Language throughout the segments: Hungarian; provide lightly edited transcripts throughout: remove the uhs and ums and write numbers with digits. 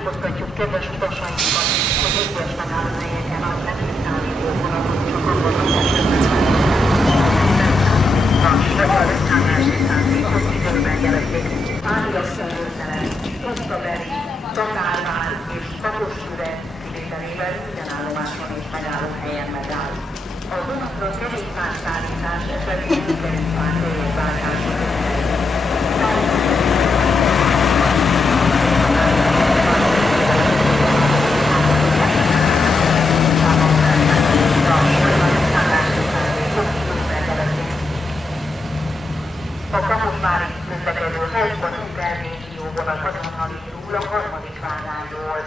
Tájékoztatjuk kedves utasainkat, hogy egyes megállóhelyeken az nem szállító vonatot csak abban az esetben hogy időben gyerekek, áriasszonyőtelen, Pusztabeli, Tatárvár és Kaposüre kivételével minden állomáson és megállóhelyen megáll. A vonatra kerékpárszállítás esetén kerékpár helyétváltása a Kaposvári közlekedő helyben interrégió vonat azonnal indul a harmadik vágányról.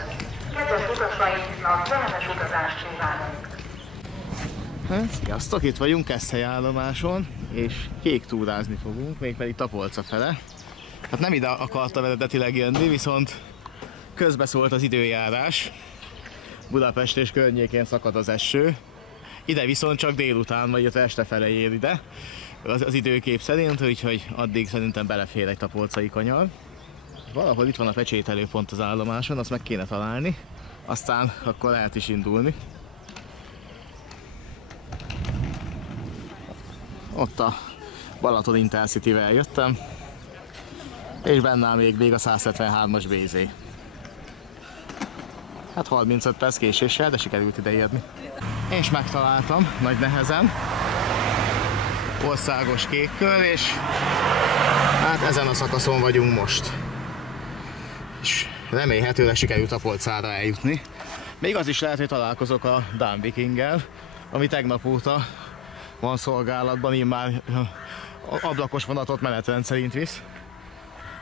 Kedves utasainknak kellemes utazást kívánunk! Sziasztok! Itt vagyunk Keszthely állomáson, és kék túrázni fogunk, mégpedig Tapolca fele. Hát nem ide akartam eredetileg jönni, viszont közbeszólt az időjárás. Budapest és környékén szakad az eső. Ide viszont csak délután, vagy az este fele ér ide az időkép szerint, úgyhogy addig szerintem belefér egy tapolcai kanyar. Valahol itt van a pecsételőpont az állomáson, azt meg kéne találni, aztán akkor lehet is indulni. Ott a Balaton Intercity-vel jöttem, és benne áll még a 173-as BZ. Hát 35 perc késéssel, de sikerült ideérni. És megtaláltam nagy nehezen. Országos kékkör, és hát ezen a szakaszon vagyunk most. És remélhetőleg sikerült Tapolcára eljutni. Még az is lehet, hogy találkozok a Dán Vikinggel, ami tegnap óta van szolgálatban, így már ablakos vonatot menetrend szerint visz.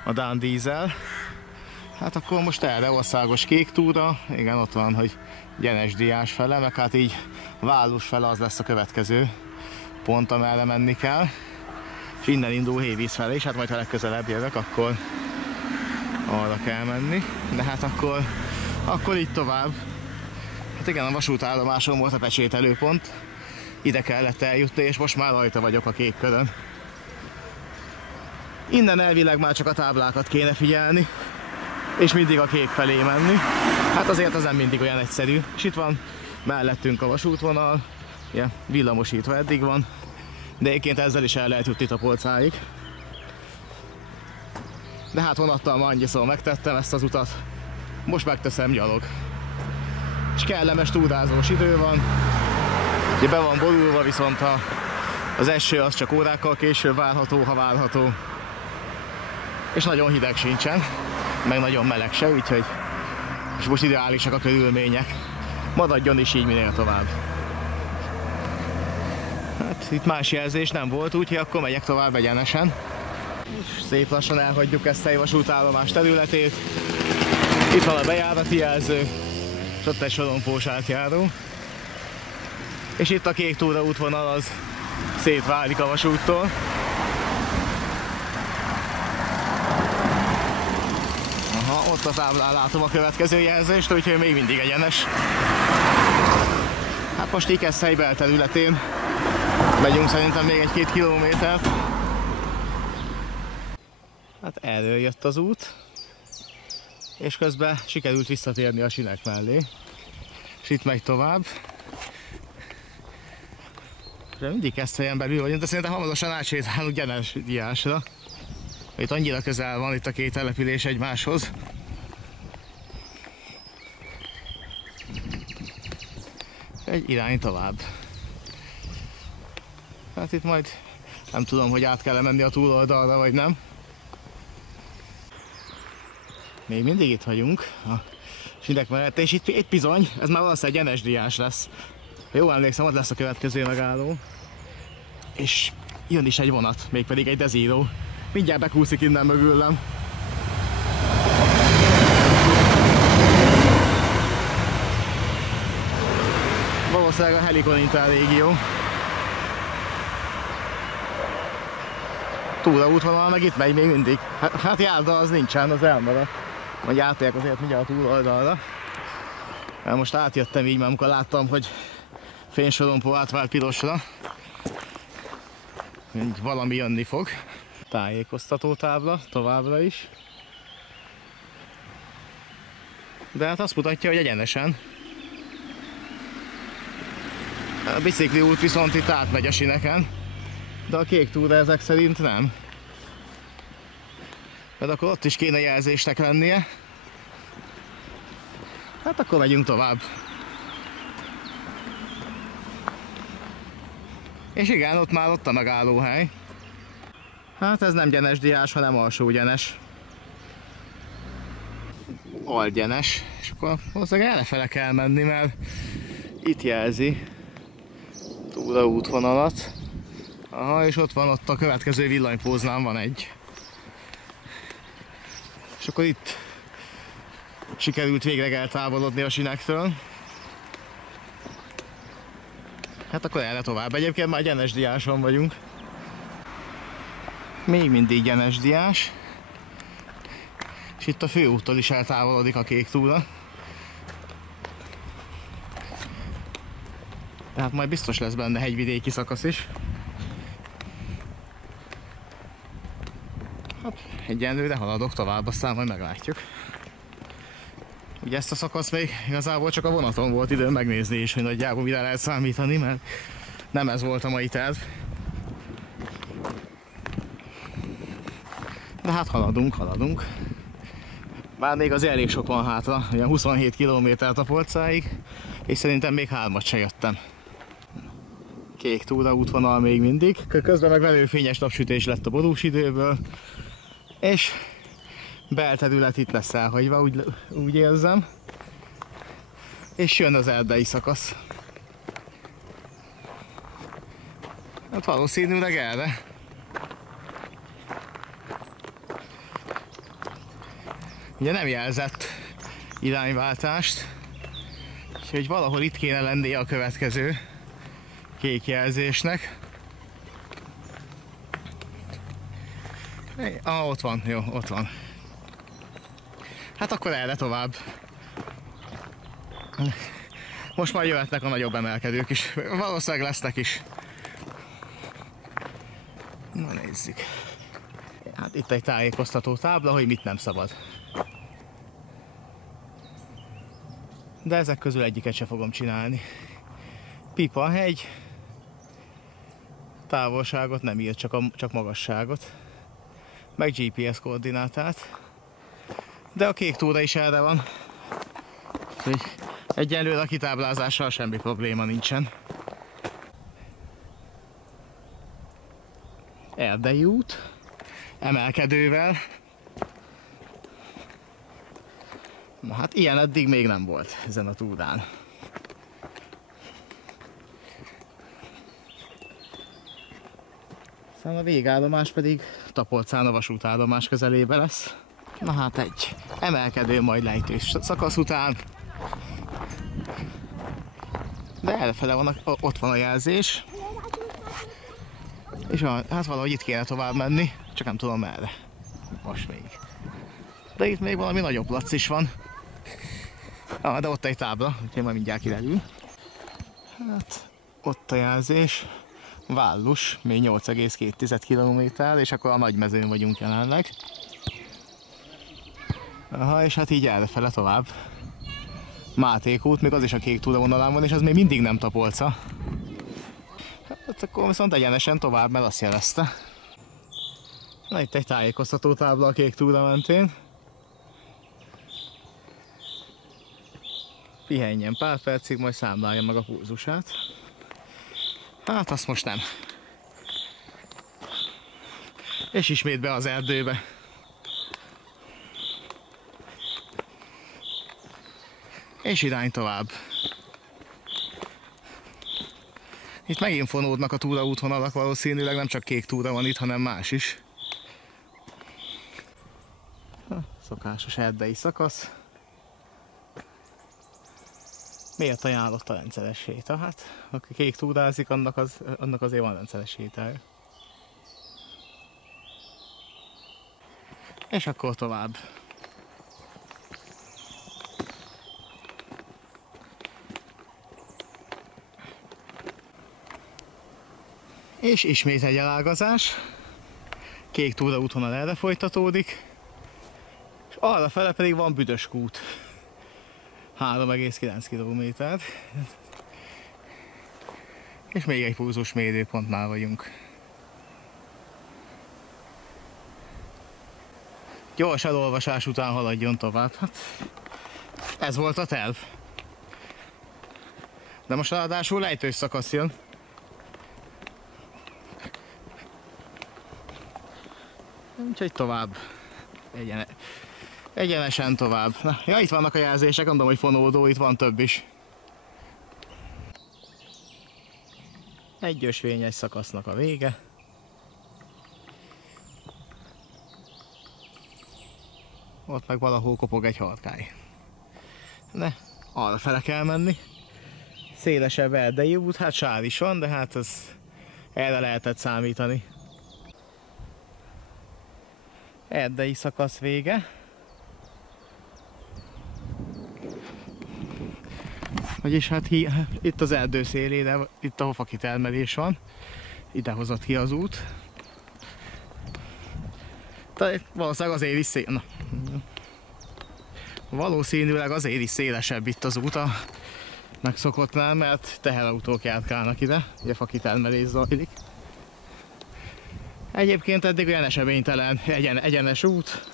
A Dán dízel. Hát akkor most erre országos kék túra, igen, ott van, hogy Gyenes-Diás fele, meg hát így Vállus fele az lesz a következő pont, amerre menni kell. És innen indul Hévíz fele is, hát majd ha legközelebb jövök, akkor arra kell menni. De hát akkor így tovább. Hát igen, a vasútállomáson volt a pecsételőpont. Ide kellett eljutni, és most már rajta vagyok a kék körön. Innen elvileg már csak a táblákat kéne figyelni, és mindig a kék felé menni. Hát azért az nem mindig olyan egyszerű. És itt van mellettünk a vasútvonal, ja, villamosítva eddig van, de egyébként ezzel is el lehet jutni Tapolcáig. De hát vonattal ma annyiszor megtettem ezt az utat, most megteszem gyalog. És kellemes túrázós idő van, ugye be van borulva, viszont az eső az csak órákkal később várható, ha várható. És nagyon hideg sincsen, meg nagyon meleg se, úgyhogy és most ideálisak a körülmények. Maradjon is így minél tovább. Hát itt más jelzés nem volt, úgyhogy akkor megyek tovább egyenesen. És szép lassan elhagyjuk ezt a vasútállomás területét. Itt van a bejárati jelző, és ott egy sorompós átjáró. És itt a kék túra útvonal az szétválik a vasúttól. Aha, ott a táblán látom a következő jelzést, úgyhogy még mindig egyenes. Hát most így Keszthely belterületén megyünk szerintem még 1-2 kilométert. Hát erről jött az út, és közben sikerült visszatérni a sinek mellé. És itt megy tovább. De mindig Keszthelyen belül vagyunk, de szerintem hamarosan átsétálunk Gyenes-Diásra. Itt annyira közel van itt a két település egymáshoz. Egy irány tovább. Hát itt majd nem tudom, hogy át kell menni a túloldalra, vagy nem. Még mindig itt vagyunk a sinek mellett, és itt bizony, ez már valószínűleg Gyenes-Diás lesz. Jó emlékszem, ott lesz a következő megálló. És jön is egy vonat, mégpedig egy Desiro. Mindjárt bekúszik innen mögülem. Valószínűleg a Helikon Interrégió. Túraútvonal meg itt megy még mindig. Hát járda az nincsen, az elmaradt. Vagy átérek azért mindjárt a túloldalra. Mert most átjöttem így, mert amikor láttam, hogy fénysorompó átvált pirosra. Valami jönni fog. Tájékoztató tábla továbbra is. De hát azt mutatja, hogy egyenesen. A bicikli út viszont itt átmegy a sineken, de a kék túra ezek szerint nem. Mert akkor ott is kéne jelzésnek lennie. Hát akkor megyünk tovább. És igen, ott a megállóhely. Hát ez nem gyenesdiás, hanem alsógyenes. Algyenes. És akkor valószínűleg errefele kell menni, mert itt jelzi túra útvonalat. Aha, és ott a következő villanypóznál van egy. És akkor itt sikerült végleg eltávolodni a sinektől. Hát akkor erre tovább. Egyébként már gyenesdiáson vagyunk. Még mindig gyenesdiás. És itt a főúttól is eltávolodik a kék túra. Tehát majd biztos lesz benne hegyvidéki szakasz is. Hát egyenlőre haladok tovább, aztán majd meglátjuk. Ugye ezt a szakasz még igazából csak a vonaton volt időm megnézni is, hogy nagyjából mire lehet számítani, mert nem ez volt a mai terv. De hát haladunk. Bár még az elég sok van hátra, olyan 27 km-t a Polcáig, és szerintem még 3-at se jöttem. Kék túra útvonal még mindig, közben meg velőfényes napsütés lett a borús időből, és belterület itt lesz elhagyva, úgy érzem. És jön az erdei szakasz. Hát valószínűleg erre. Ugye nem jelzett irányváltást, úgyhogy valahol itt kéne lennie a következő kék jelzésnek. Ott van, jó, ott van. Hát akkor erre tovább. Most már jöhetnek a nagyobb emelkedők is. Valószínűleg lesznek is. Na nézzük. Hát itt egy tájékoztató tábla, hogy mit nem szabad. De ezek közül egyiket se fogom csinálni. Pipa hegy. Távolságot nem írt, csak magasságot. Meg GPS koordinátát. De a kék túra is erre van. Úgyhogy egyenlőre a kitáblázással semmi probléma nincsen. Erdei út. Emelkedővel. Na hát ilyen eddig még nem volt ezen a túrán. Aztán a végállomás pedig Tapolcán a vasútállomás közelébe lesz. Na hát egy emelkedő, majd lejtős szakasz után. De elfele van, ott van a jelzés. És hát valahogy itt kéne tovább menni, csak nem tudom merre. Most még. De itt még valami nagyobb plac is van. De ott egy tábla, úgyhogy majd mindjárt kiderül. Hát ott a jelzés. Vállus, még 8,2 km, és akkor a Nagymezőn vagyunk jelenleg. Aha, és hát így errefele tovább. Máték út, még az is a kék túravonalán van, és az még mindig nem Tapolca. Hát akkor viszont egyenesen tovább, mert azt jelezte. Na itt egy tájékoztató tábla a kék túra mentén. Pihenjen pár percig, majd számlálja meg a pulzusát. Hát azt most nem. És ismét be az erdőbe. És irány tovább. Itt megint fonódnak a túraútvonalak, valószínűleg nem csak kék túra van itt, hanem más is. Szokásos erdei szakasz. Miért ajánlott a rendszeres séta? Hát, aki kék túrázik, annak azért van rendszeres sétája. És akkor tovább. És ismét egy elágazás. Kék túra útvonal erre folytatódik. És arra fele pedig van büdös kút. 3,9 kilométert. És még egy pulzus mérőpontnál vagyunk. Gyors elolvasás után haladjon tovább. Hát, ez volt a terv. De most ráadásul lejtős szakasz jön. Úgyhogy tovább. Egyenesen tovább. Na, ja, itt vannak a jelzések, mondom, hogy fonódó, itt van több is. Egy ösvényes szakasznak a vége. Ott meg valahol kopog egy halkály. De arra fele kell menni. Szélesebb erdei út, hát sár is van, de hát ez erre lehetett számítani. Erdei szakasz vége. Vagyis hát itt az erdő szélére, itt ahol fakitermelés van, ide hozott ki az út. Valószínűleg azért is valószínűleg azért is szélesebb itt az út a megszokottnál, mert teherautók járkálnak ide, ugye fakitermelés zajlik. Egyébként eddig olyan eseménytelen, egyenes út,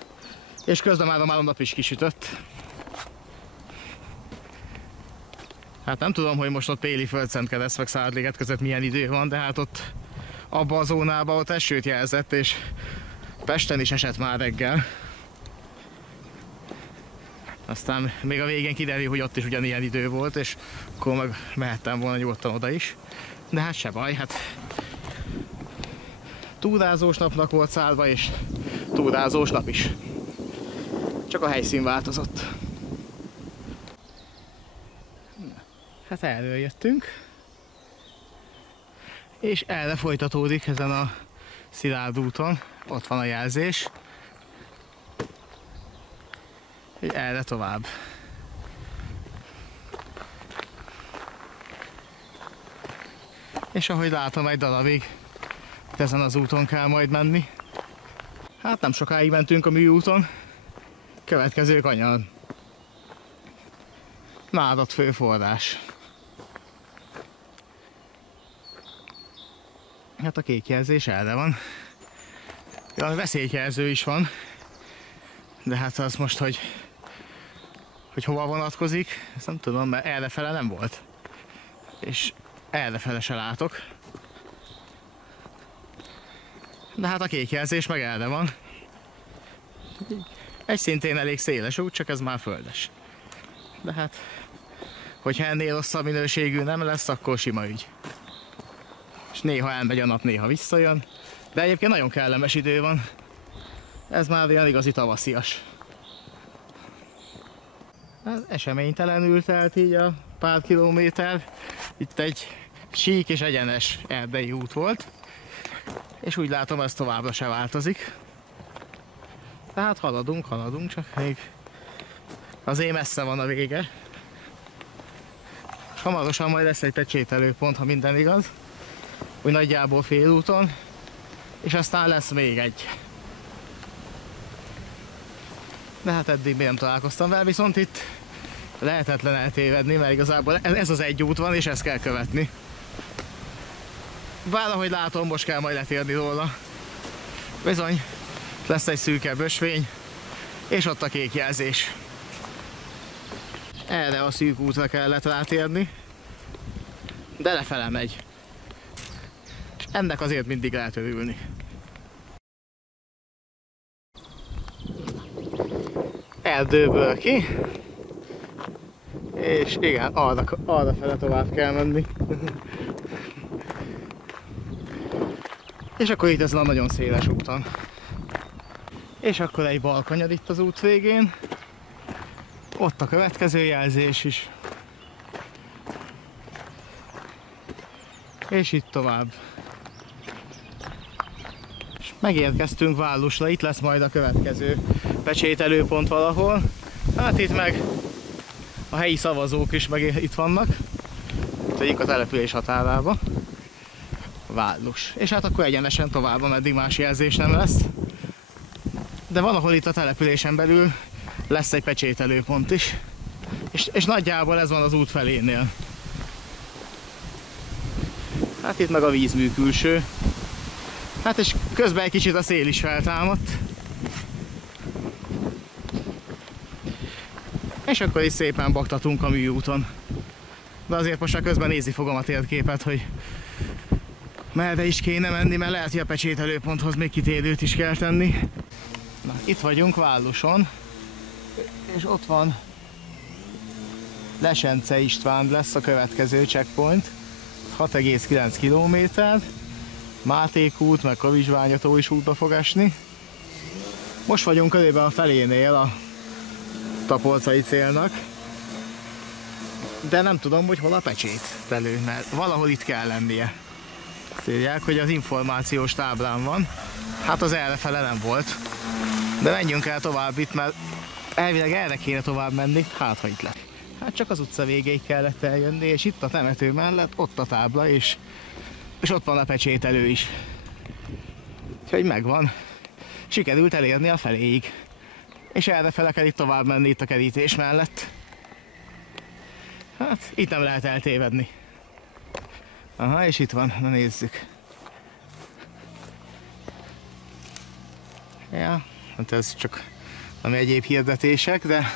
és közben már a nap is kisütött. Hát nem tudom, hogy most ott Péli Földszentkereszt meg Századliget között milyen idő van, de hát ott abban a zónában ott esőt jelzett, és Pesten is esett már reggel. Aztán még a végén kiderül, hogy ott is ugyanilyen idő volt, és akkor meg mehettem volna nyugodtan oda is. De hát se baj, hát túrázós napnak volt szállva, és túrázós nap is. Csak a helyszín változott. Hát erről jöttünk, és erre folytatódik ezen a szilárd úton, ott van a jelzés, hogy erre tovább. És ahogy látom, egy darabig ezen az úton kell majd menni. Hát nem sokáig mentünk a műúton, következő kanyar. Nádat főforrás. Hát a kék jelzés erre van. Ja, veszélyjelző is van. De hát az most, hogy hova vonatkozik, ezt nem tudom, mert errefele nem volt. És errefele se látok. De hát a kék jelzés meg erre van. Egy szintén elég széles út, csak ez már földes. De hát, hogyha ennél rosszabb minőségű nem lesz, akkor sima ügy. És néha elmegy a nap, néha visszajön. De egyébként nagyon kellemes idő van. Ez már olyan igazi tavaszias. Ez eseménytelenül telt így a pár kilométer. Itt egy sík és egyenes erdei út volt. És úgy látom, ez továbbra se változik. Tehát haladunk, csak még azért messze van a vége. És hamarosan majd lesz egy pecsételőpont, ha minden igaz. Úgy nagyjából félúton. És aztán lesz még egy. De hát eddig még nem találkoztam vele, viszont itt lehetetlen eltévedni, mert igazából ez az egy út van, és ezt kell követni. Bár ahogy látom, most kell majd letérni róla. Bizony, lesz egy szűkebb ösvény, és ott a kék jelzés. Erre a szűk útra kellett rátérni, de lefele megy. És ennek azért mindig lehet örülni. Erdőből ki, és igen, arra fele tovább kell menni. És akkor itt ezen a nagyon széles úton. És akkor egy balkanyar itt az út végén. Ott a következő jelzés is. És itt tovább. És megérkeztünk Vállusra, itt lesz majd a következő pecsételőpont valahol. Hát itt meg a helyi szavazók is meg itt vannak. Tegyük a település határába. Vállus. És hát akkor egyenesen tovább, ameddig más jelzés nem lesz. De valahol itt a településen belül lesz egy pecsételőpont is. És nagyjából ez van az út felénél. Hát itt meg a vízmű külső. Hát és közben egy kicsit a szél is feltámadt. És akkor is szépen baktatunk a műúton. De azért most már közben nézni fogom a térképet, hogy merre is kéne menni, mert lehet, hogy a pecsételőponthoz még kitérőt is kell tenni. Na, itt vagyunk Válluson, és ott van Lesence István lesz a következő checkpoint. 6,9 km. Máték út, meg Kavizsványató is útba fog esni. Most vagyunk körülbelül a felénél a tapolcai célnak. De nem tudom, hogy hol a pecsételő, mert valahol itt kell lennie. Azt írják, hogy az információs táblán van. Hát az errefele nem volt. De menjünk el tovább itt, mert elvileg erre kéne tovább menni, hát ha itt lett. Hát csak az utca végéig kellett eljönni, és itt a temető mellett ott a tábla, és ott van a pecsételő is. Úgyhogy megvan. Sikerült elérni a feléig. És errefele kell itt tovább menni itt a kerítés mellett. Hát itt nem lehet eltévedni. Aha, és itt van, na nézzük. Ja, hát ez csak ami egyéb hirdetések, de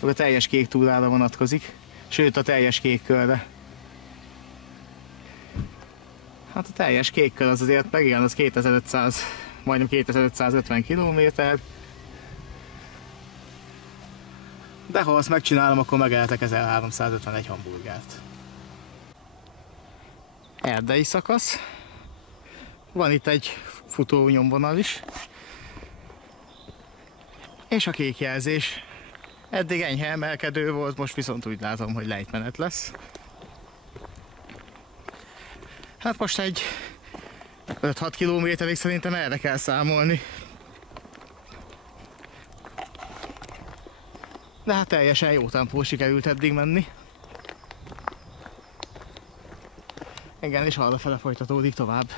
a teljes kék túrára vonatkozik, sőt a teljes kék körre. Hát a teljes kék kör az azért meg igen, az 2500, majdnem 2550 km. De ha azt megcsinálom, akkor megeltek 1351 hamburgert. Erdei szakasz. Van itt egy futó nyomvonal is. És a kék jelzés. Eddig enyhe emelkedő volt, most viszont úgy látom, hogy lejtmenet lesz. Hát most egy 5-6 kilométerig szerintem erre kell számolni. De hát teljesen jó tempó sikerült eddig menni. Igen, és arrafele folytatódik tovább.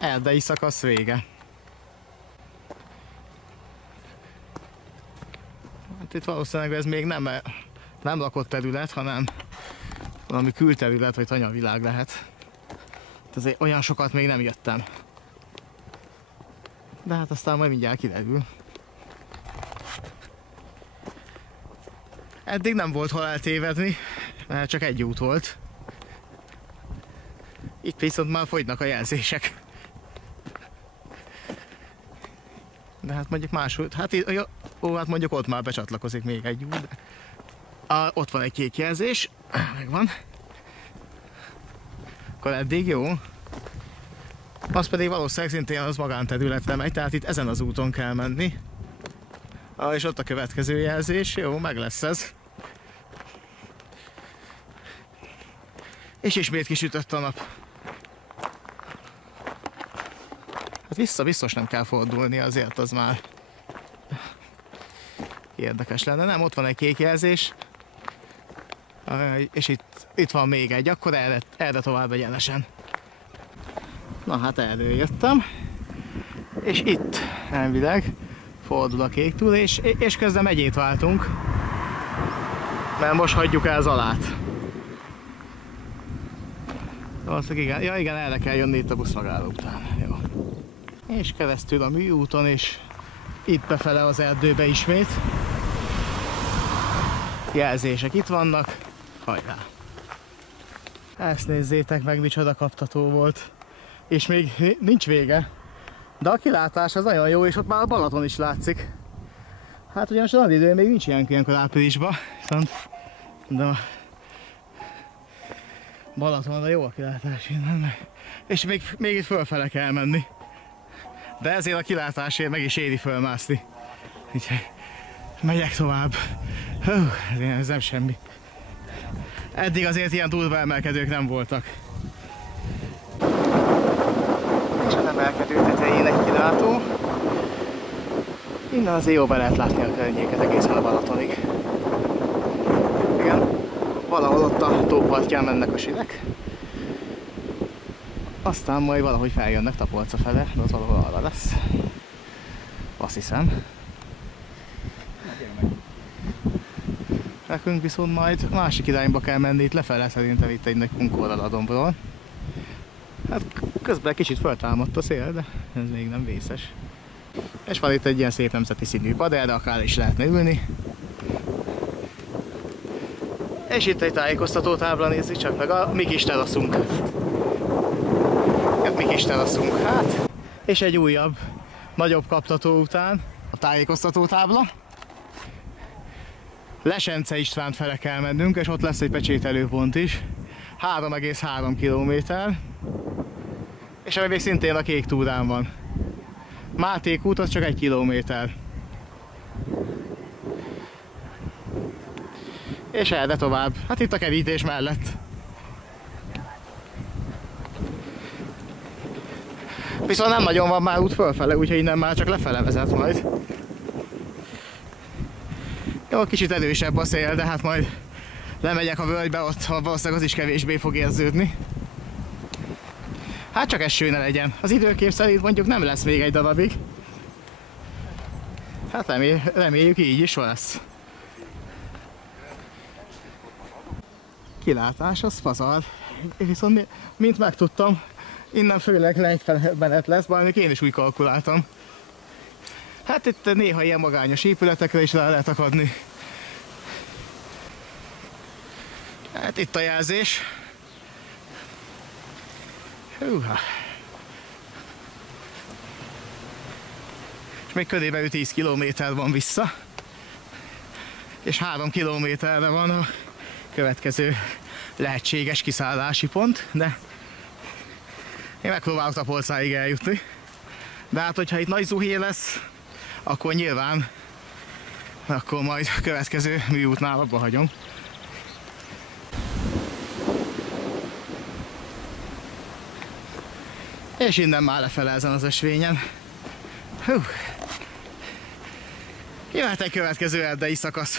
Erdei szakasz vége. Hát itt valószínűleg ez még nem lakott terület, hanem valami külterület, vagy tanyavilág lehet. Azért olyan sokat még nem jöttem. De hát aztán majd mindjárt kiderül. Eddig nem volt hol eltévedni, mert csak egy út volt. Itt viszont már fogynak a jelzések. De hát mondjuk más út, hát mondjuk ott már becsatlakozik még egy út. Ott van egy kék jelzés, megvan. Akkor eddig jó. Az pedig valószínűleg szintén az magánterületre megy, tehát itt ezen az úton kell menni. És ott a következő jelzés, jó, meg lesz ez. És ismét kisütött a nap. Hát vissza biztos nem kell fordulni, azért az már érdekes lenne. Nem, ott van egy kék jelzés, és itt van még egy, akkor erre tovább egyenesen. Na hát erről jöttem, és itt elvileg fordul a kék túl, és közben megyét váltunk, mert most hagyjuk el Zalát. Igen, ja igen, erre kell jönni itt a buszmegálló után. Jó. És keresztül a műúton, és itt befele az erdőbe ismét. Jelzések itt vannak, hajrá! Ezt nézzétek meg, micsoda kaptató volt. És még nincs vége. De a kilátás az nagyon jó, és ott már a Balaton is látszik. Hát ugyanis a nagy idő még nincs ilyenkor áprilisban, viszont de a Balaton a jó a kilátás innen. És még itt fölfele kell menni. De ezért a kilátásért meg is éri fölmászni. Úgyhogy megyek tovább. Hú, ez nem semmi. Eddig azért ilyen durva emelkedők nem voltak. És az emelkedő tetején egy kilátó. Innen azért jól be lehet látni a környéket egészen a Balatonig. Igen, valahol ott a tópartján mennek a sinek. Aztán majd valahogy feljönnek Tapolca fele, de az valahol arra lesz. Azt hiszem. Nekünk viszont majd másik irányba kell menni, itt lefele szerintem itt egy nagy punkorral a dombról. Hát közben kicsit föltámadt a szél, de ez még nem vészes. És van itt egy ilyen szép nemzeti színű pad, erre akár is lehetne ülni. És itt egy tájékoztató tábla, nézzük csak meg a mi kis teraszunk. Mi kis teraszunk, hát. És egy újabb, nagyobb kaptató után a tájékoztató tábla. Lesence Istvánt fele kell mennünk, és ott lesz egy pecsételőpont is. 3,3 km. És ami még szintén a kék túrán van. Máték út az csak 1 kilométer. És erre tovább. Hát itt a kerítés mellett. Viszont nem nagyon van már út fölfele, úgyhogy innen már csak lefele vezet majd. Jó, kicsit erősebb a szél, de hát majd lemegyek a völgybe, ott valószínűleg az is kevésbé fog érződni. Hát csak eső ne legyen. Az időkép szerint mondjuk nem lesz még egy darabig. Hát reméljük így is lesz. Kilátás az fazar. Viszont mint megtudtam, innen főleg lejtmenet lesz, bár én is úgy kalkuláltam. Hát itt néha ilyen magányos épületekre is rá lehet akadni. Hát itt a jelzés. Húha. És még körülbelül 10 kilométer van vissza. És 3 kilométerre van a következő lehetséges kiszállási pont, de én megpróbálok Tapolcáig eljutni. De hát, hogyha itt nagy zuhé lesz, akkor nyilván akkor majd a következő műútnál abba hagyom. És innen már lefele ezen az ösvényen. Hú. Jöhet egy következő erdei szakasz.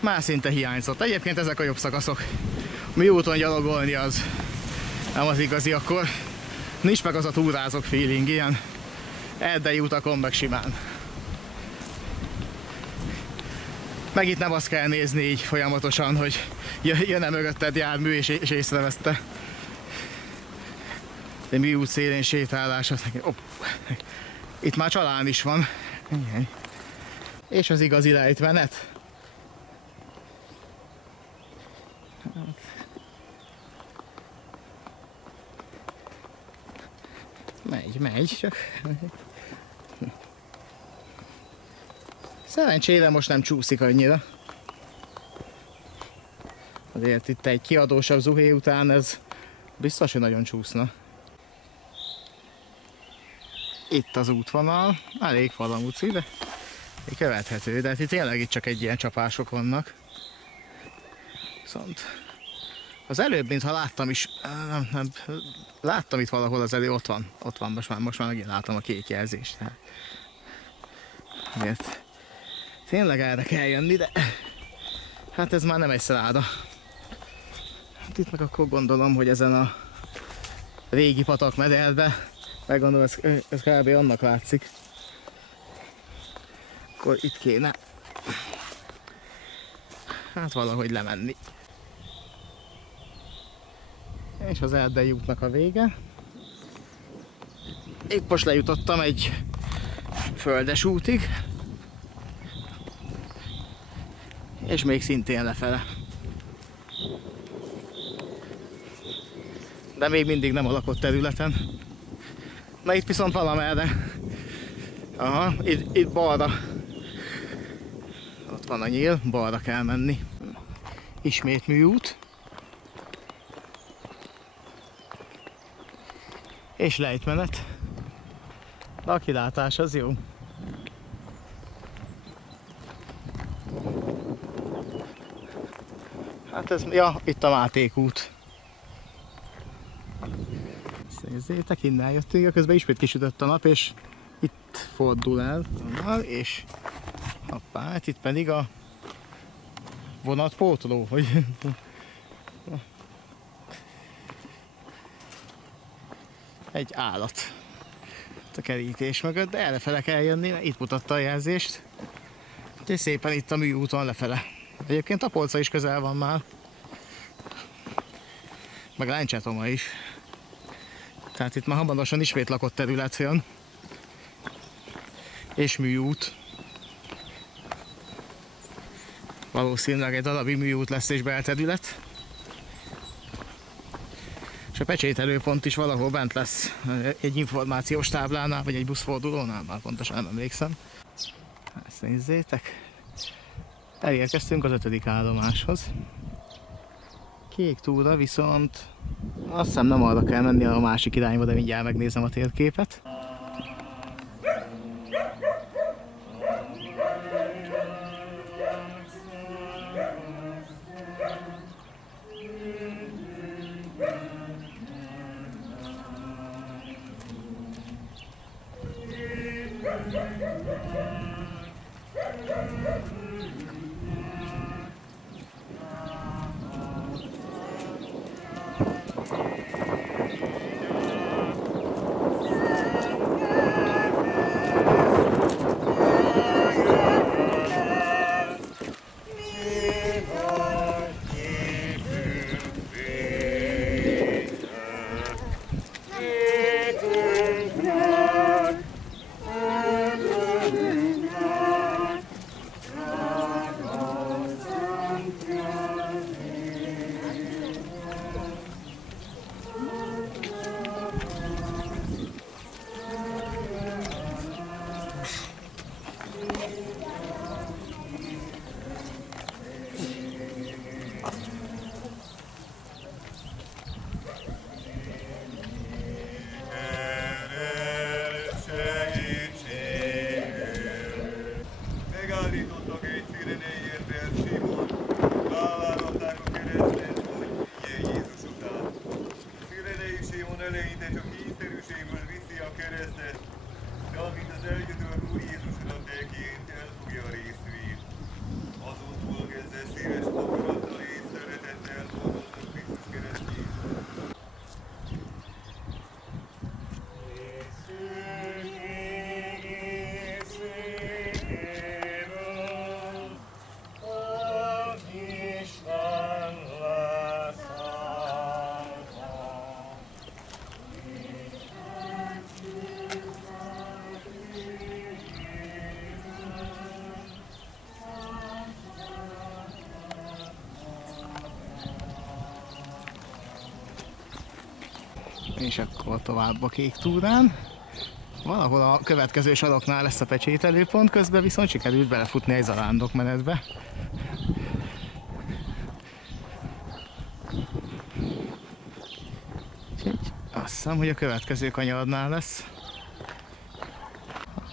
Már szinte hiányzott. Egyébként ezek a jobb szakaszok. Mi úton gyalogolni az nem az igazi, akkor nincs meg az a túrázok feeling, ilyen erdei utakon meg simán. Meg itt nem azt kell nézni így folyamatosan, hogy jön-e mögötted jármű és észreveszte. De műút szélén sétálás, itt már csalán is van. És az igazi lejtmenet. Megy, csak... Szerencsére most nem csúszik annyira. Azért itt egy kiadósabb zuhé után ez biztos, hogy nagyon csúszna. Itt az útvonal, elég falamúci, de követhető, de itt tényleg itt csak egy ilyen csapások vannak. Viszont az előbb, mintha láttam is, nem, láttam itt valahol az elő, ott van, most már megint látom a kék jelzést. Ezért tényleg erre kell jönni, de hát ez már nem egy szeláda. Hát itt meg akkor gondolom, hogy ezen a régi patakmederbe, meg gondolom ez kb. Annak látszik. Akkor itt kéne hát valahogy lemenni. És az erdei útnak a vége. Épp most lejutottam egy földes útig. És még szintén lefele. De még mindig nem a lakott területen. Na itt viszont valamerre. Aha, itt balra. Ott van a nyíl, balra kell menni. Ismét műút. És lejtmenet. De a kilátás az jó. Hát ez, ja, itt a Máték út. Nézzétek, innen jöttünk, közben ismét kisütött a nap, és itt fordul el, és hoppá, hát itt pedig a vonatpótló, hogy egy állat a kerítés mögött, de errefele kell jönni, mert itt mutatta a jelzést. És szépen itt a műúton lefele. Egyébként Tapolca is közel van már. Meg Lencsetoma is. Tehát itt már hamarosan ismét lakott terület jön. És műút. Valószínűleg egy darabig műút lesz és belterület. És a pecsételőpont is valahol bent lesz egy információs táblánál, vagy egy buszfordulónál, már pontosan nem emlékszem. Ezt nézzétek. Elérkeztünk az 5. állomáshoz. Kék túra viszont azt hiszem nem arra kell menni, a másik irányba, de mindjárt megnézem a térképet. És akkor tovább a kék túrán. Valahol a következő saroknál lesz a pecsételőpont, közben viszont sikerült belefutni egy zarándokmenetbe. Azt hiszem, hogy a következő kanyarnál lesz.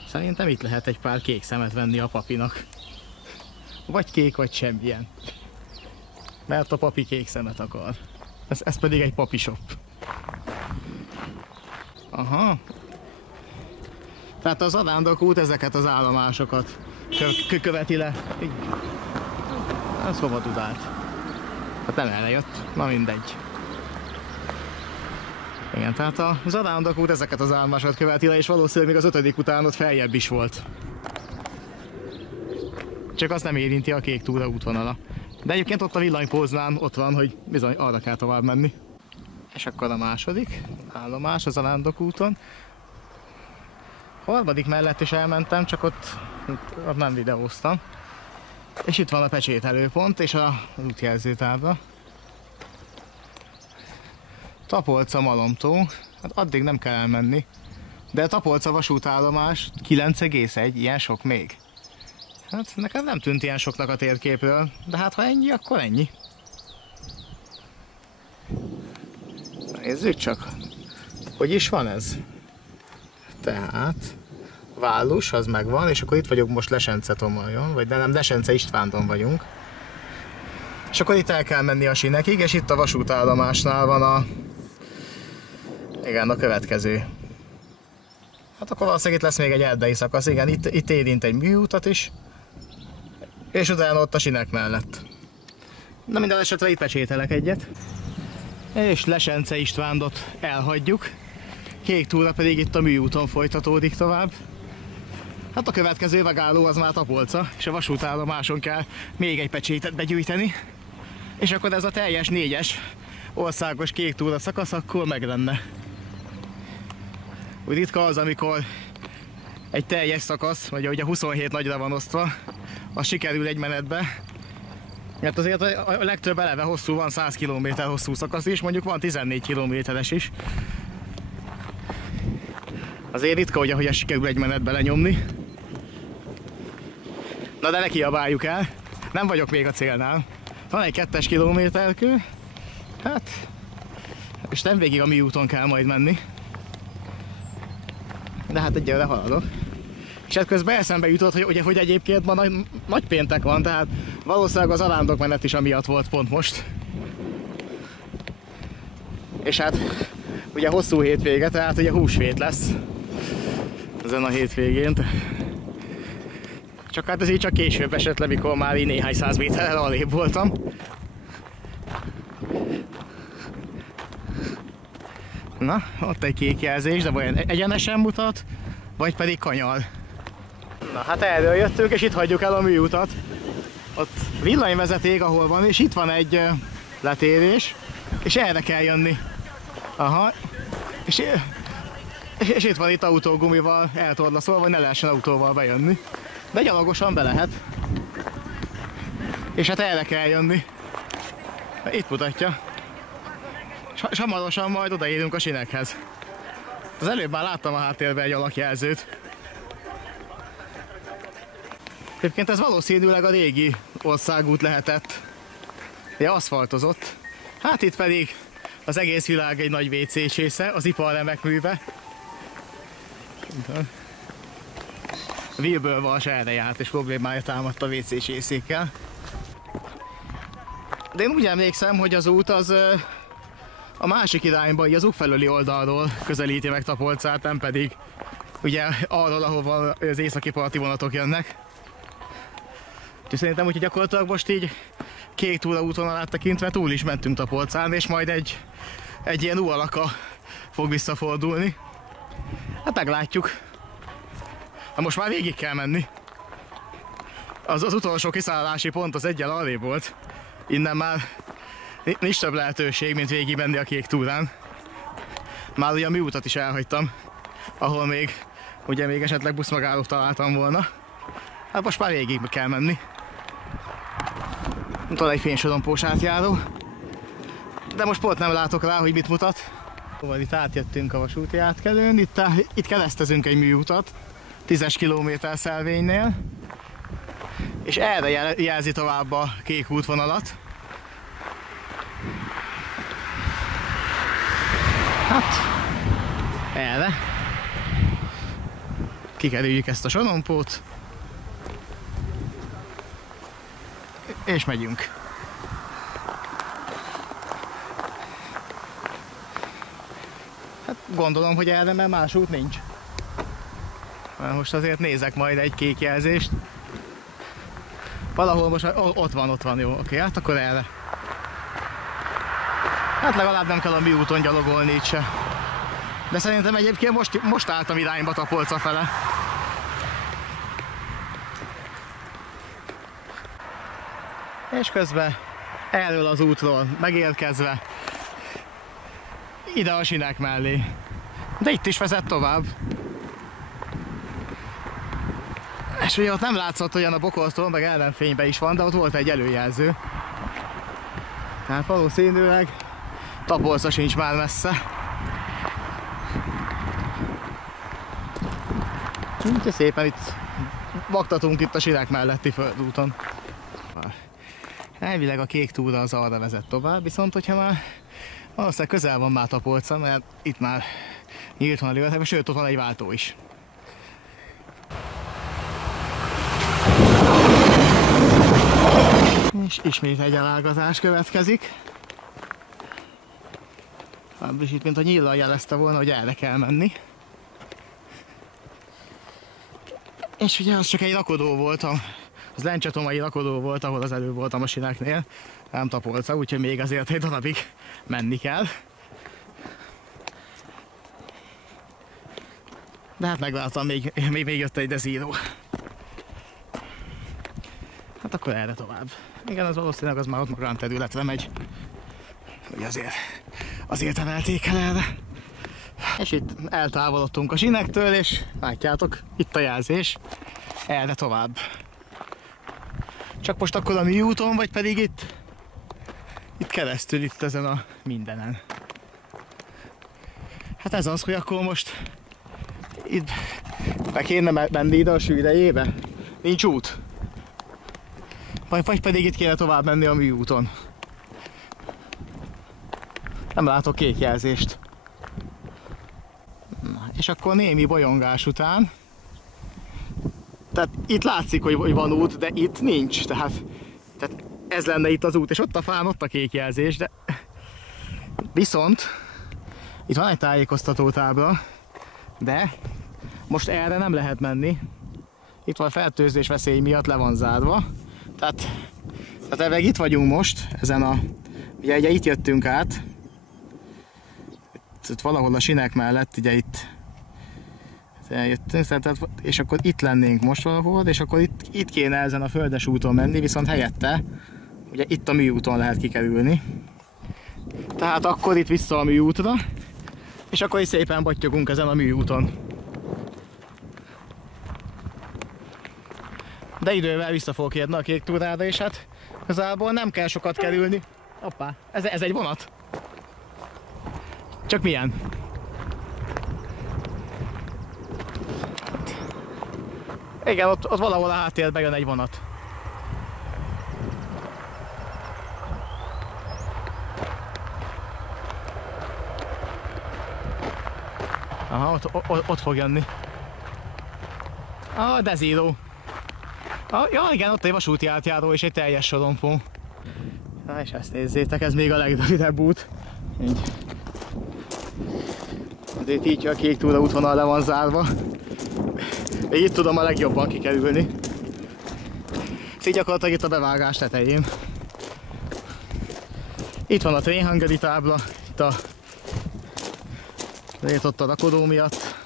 Szerintem itt lehet egy pár kék szemet venni a papinak. Vagy kék, vagy semmilyen. Mert a papi kék szemet akar. Ez pedig egy papi shop. Aha. Tehát az zarándokút ezeket az állomásokat követi le. Ez hova tud át? Hát nem erre jött. Na mindegy. Igen, tehát a zarándokút ezeket az állomásokat követi le, és valószínűleg még az 5. után ott feljebb is volt. Csak azt nem érinti a kék túra útvonala. De egyébként ott a villanypóznán ott van, hogy bizony arra kell tovább menni. És akkor a második állomás az zarándokúton. A harmadik mellett is elmentem, csak ott nem videóztam. És itt van a pecsételőpont és az útjelzőtábla. Tapolca Malomtó, hát addig nem kell elmenni. De a Tapolca vasútállomás 9,1, ilyen sok még. Hát nekem nem tűnt ilyen soknak a térképről, de hát ha ennyi, akkor ennyi. Nézzük csak, hogy is van ez. Tehát Vállus, az megvan, és akkor itt vagyok most Lesence-Tomolyon, vagy de nem, Lesence Istvándon vagyunk. És akkor itt el kell menni a Sinekig, és itt a vasútállomásnál van a... Igen, a következő. Hát akkor valószínűleg itt lesz még egy erdei szakasz, igen, itt érint egy műútat is. És utána ott a Sinek mellett. Na minden esetre itt pecsételek egyet. És Lesence Istvándot elhagyjuk. Kék túra pedig itt a műúton folytatódik tovább. Hát a következő megálló az már Tapolca, és a vasútállomáson kell még egy pecsétet begyűjteni, és akkor ez a teljes 4-es országos kék túra szakasz akkor meg lenne. Úgy ritka az, amikor egy teljes szakasz, vagy ugye 27 nagyra van osztva, az sikerül egy menetbe. Mert azért a legtöbb eleve hosszú van, 100 km hosszú szakasz is, mondjuk van 14 kilométeres is. Azért ritka, hogy ezt sikerül egy menetbe lenyomni. Na de ne kiabáljuk el, nem vagyok még a célnál. Van egy 2-es kilométerkő, hát, és nem végig a mi úton kell majd menni. De hát egyelőre haladok. És hát közben eszembe jutott, hogy egyébként ma nagy péntek van, tehát valószínűleg az arándokmenet is amiatt volt pont most. És hát ugye hosszú hétvége, tehát ugye húsvét lesz ezen a hétvégén. Csak hát ez így csak később esett le, mikor már így néhány 100 méterrel alébb voltam. Na, ott egy kék jelzés, de vajon egyenesen mutat, vagy pedig kanyar. Na hát erről jöttünk, és itt hagyjuk el a műutat. Ott villanyvezeték, ahol van, és itt van egy letérés, és erre kell jönni. Aha, és itt van itt autógumival eltorlaszolva, hogy ne lehessen autóval bejönni. De gyalogosan be lehet. És hát erre kell jönni. Itt mutatja. És hamarosan majd odaérünk a sinekhez. Az előbb már láttam a háttérben egy alakjelzőt. Egyébként ez valószínűleg a régi országút lehetett. Ugye aszfaltozott. Hát itt pedig az egész világ egy nagy WC csésze, az iparremek műve. Wilbur Walsh erre járt, és problémája támadt a WC csészékkel. De én úgy emlékszem, hogy az út az a másik irányba, így az út felőli oldalról közelíti meg Tapolcát, nem pedig ugye arról, ahova az északi parti vonatok jönnek. Úgyhogy szerintem, hogy gyakorlatilag most így kék túraúton áttekintve túl is mentünk Tapolcán, és majd egy ilyen U-alaka fog visszafordulni. Hát meglátjuk. Hát most már végig kell menni. Az utolsó kiszállási pont az eggyel arrébb volt. Innen már nincs több lehetőség, mint végig menni a kék túrán. Már ugye a műutat is elhagytam, ahol még esetleg buszmegállót találtam volna. Hát most már végig kell menni. Van egy fénysorompós átjáró. De most pont nem látok rá, hogy mit mutat. Szóval itt átjöttünk a vasúti átkelőn, itt keresztezünk egy műutat, 10-es kilométerszelvénynél. És erre jelzi tovább a kék útvonalat. Hát, erre. Kikerüljük ezt a sorompót. És megyünk. Hát gondolom, hogy erre, mert más út nincs. Most azért nézek majd egy kék jelzést. Valahol most ott van, jó, oké, hát akkor erre. Hát legalább nem kell a mi úton gyalogolni itt se. De szerintem egyébként most álltam irányba Tapolca fele. És közben erről az útról megérkezve ide a sinek mellé. De itt is vezet tovább. És ugye ott nem látszott olyan a bokortól, meg ellenfényben is van, de ott volt egy előjelző. Tehát valószínűleg Tapolca sincs már messze. Úgyhogy szépen itt vaktatunk itt a sinek melletti földúton. Elvileg a kék túra az arra vezet tovább, viszont hogyha már valószínűleg közel van már Tapolca, mert itt már nyílt van a lőhető, sőt ott van egy váltó is. És ismét egy elágazás következik. És itt mint a nyíllal jelezte volna, hogy erre kell menni. És ugye az csak egy rakodó volt, az lencsetomai rakodó volt, ahol az előbb voltam a sineknél, nem Tapolca, úgyhogy még azért egy darabig menni kell. De hát megváltam, még jött egy dezíró. Hát akkor erre tovább. Igen, az valószínűleg az már ott magánterületre megy. Ugye azért emelték el erre. És itt eltávolodtunk a sinektől, és látjátok, itt a jelzés. Erre tovább. Csak most akkor a műúton, vagy pedig itt keresztül, itt ezen a mindenen. Hát ez az, hogy akkor most itt be kéne menni ide a sűrejébe. Nincs út. Vagy pedig itt kéne tovább menni a műúton. Nem látok kék jelzést. Na, és akkor némi bolyongás után. Tehát itt látszik, hogy van út, de itt nincs. Tehát ez lenne itt az út, és ott a fán, ott a kék jelzés, de viszont itt van egy tájékoztató tábla, de most erre nem lehet menni. Itt van fertőzés veszély miatt le van zárva. Tehát elvileg itt vagyunk most, ezen a... Ugye itt jöttünk át. Itt valahol a sinek mellett, ugye itt eljöttünk, és akkor itt lennénk most valahol, és akkor itt kéne ezen a földes úton menni, viszont helyette ugye itt a műúton lehet kikerülni. Tehát akkor itt vissza a műútra, és akkor is szépen battyogunk ezen a műúton. De idővel vissza fogok érni a kék túrára, és hát igazából nem kell sokat kerülni. Hoppá, ez egy vonat. Csak milyen? Igen, ott valahol a háttérben jön egy vonat. Aha, ott fog jönni. A dezíró. Ja igen, ott egy vasúti átjáró és egy teljes sorompó. Na és ezt nézzétek, ez még a legrövidebb út. Így. Azért így a kék túra útvonal le van zárva. Még itt tudom a legjobban kikerülni. Így gyakorlatilag itt a bevágás tetején. Itt van a Train Hungary tábla, itt ott a rakodó miatt.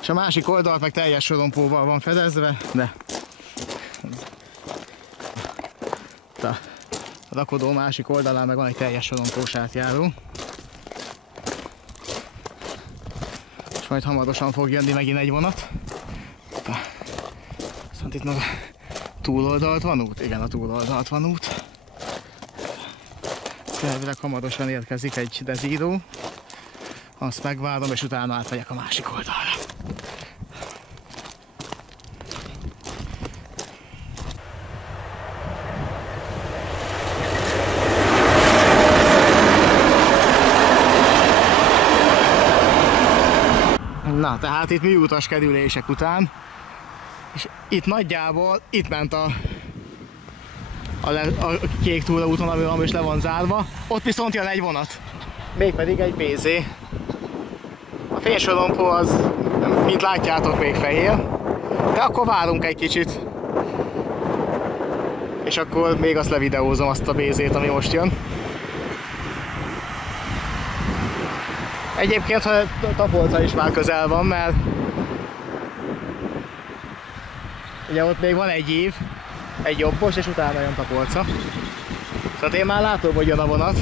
És a másik oldalt meg teljes sorompóval van fedezve, de a rakodó másik oldalán meg van egy teljes sorompós átjáró. És majd hamarosan fog jönni megint egy vonat. Viszont itt meg a túloldalt van út? Igen, a túloldalt van út. Elvileg hamarosan érkezik egy dezíró. Azt megvárom, és utána átmegyek a másik oldalra. Na, tehát itt műutas kerülések után, és itt nagyjából, itt ment a kék túraúton, ami is le van zárva, ott viszont jön egy vonat, mégpedig egy BZ. A fénysorompó az, mint látjátok, még fehér, de akkor várunk egy kicsit, és akkor még azt levideózom, azt a BZ-t, ami most jön. Egyébként, ha Tapolca is már közel van, mert ugye ott még van egy év, egy jobbos, és utána jön Tapolca. Tehát én már látom, hogy jön a vonat,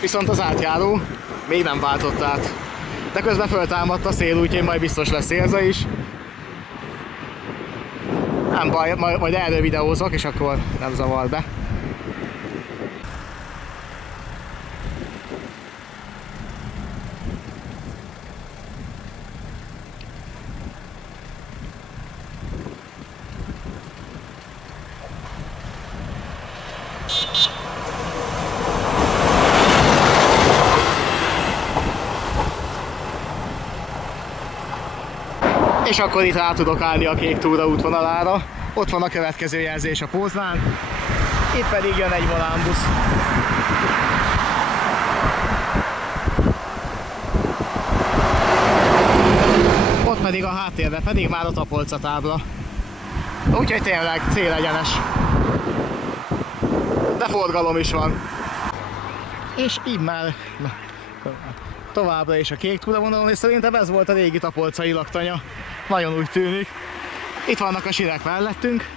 viszont az átjáró még nem váltott át. De közben föltámadt a szél, úgyhogy majd biztos lesz érze is. Nem baj, majd erről videózok, és akkor nem zavar be. És akkor itt rá tudok állni a kék túra útvonalára. Ott van a következő jelzés a Póznán. Itt pedig jön egy volánbusz. Ott pedig a háttérben pedig már a Tapolca tábla. Úgyhogy tényleg célegyenes. De forgalom is van. És így már továbbra is a kék túravonalon, és szerintem ez volt a régi tapolcai laktanya. Nagyon úgy tűnik. Itt vannak a sírek mellettünk.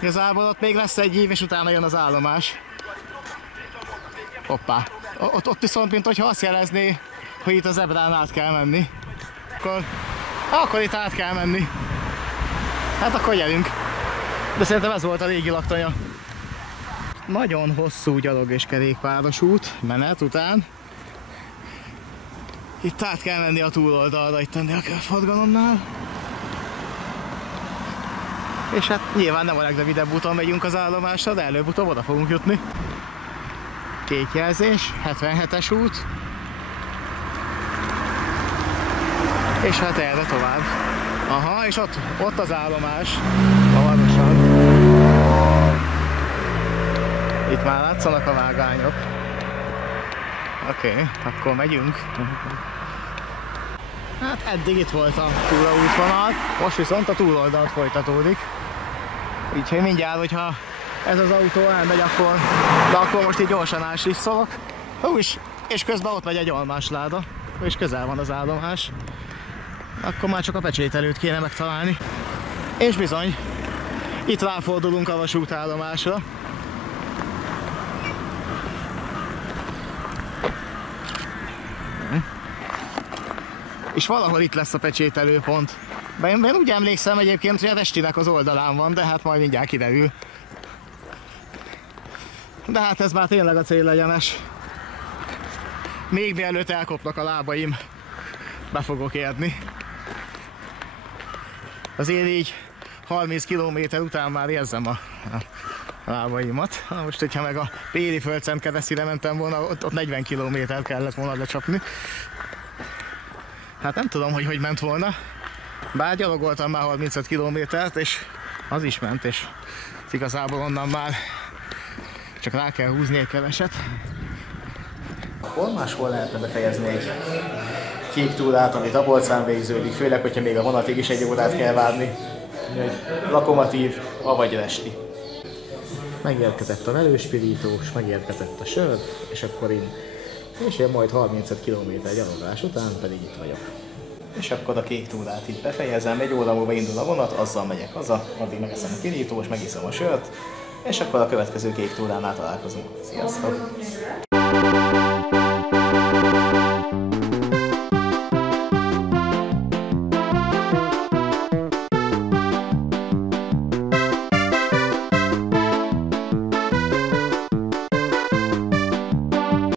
Igazából ott még lesz egy év, és utána jön az állomás. Hoppá. Ott viszont, mint hogyha azt jelezné, hogy itt a zebrán át kell menni. Akkor itt át kell menni. Hát akkor gyerünk. De szerintem ez volt a régi laktanya. Nagyon hosszú gyalog és kerékpáros út, menet után. Itt át kell menni a túloldalra, itt ennél a körforgalomnál. És hát nyilván nem a legrövidebb úton megyünk az állomásra, de előbb-utóbb oda fogunk jutni. Kék jelzés, 77-es út. És hát erre tovább. Aha, és ott az állomás, hamarosan. Itt már látszanak a vágányok. Oké, akkor megyünk. Hát eddig itt volt a túraútvonal, most viszont a túloldalt folytatódik. Úgyhogy mindjárt, hogyha ez az autó elmegy, akkor most így gyorsan áslisszolok. És közben ott megy egy almásláda, és közel van az állomás. Akkor már csak a pecsételőt kéne megtalálni. És bizony, itt ráfordulunk a vasútállomásra. És valahol itt lesz a pecsételőpont. Én úgy emlékszem egyébként, hogy a Restinek az oldalán van, de hát majd mindjárt kiderül. De hát ez már tényleg a célegyenes. Még mielőtt elkopnak a lábaim, be fogok érni. Azért így 30 km után már érzem a lábaimat. Most, hogyha meg a Péli Földszent keresztire mentem volna, ott 40 km kellett volna lecsapni. Hát nem tudom, hogy ment volna. Bár gyalogoltam már 35 kilométert, és az is ment, és igazából onnan már csak rá kell húzni egy keveset. Hol máshol lehetne befejezni egy kék túrát, ami Tapolcán végződik, főleg, hogyha még a vonatig is egy órát kell várni. Egy Lokomotív, avagy Resti. Megérkezett a velőspirítós, megérkezett a sör, és akkor én majd 35 km gyalogolás után pedig itt vagyok. És akkor a kék túrát itt befejezem, egy óra múlva indul a vonat, azzal megyek haza, addig megeszem a pirítós, megiszom a sört, és akkor a következő kék túránál találkozunk. Sziasztok!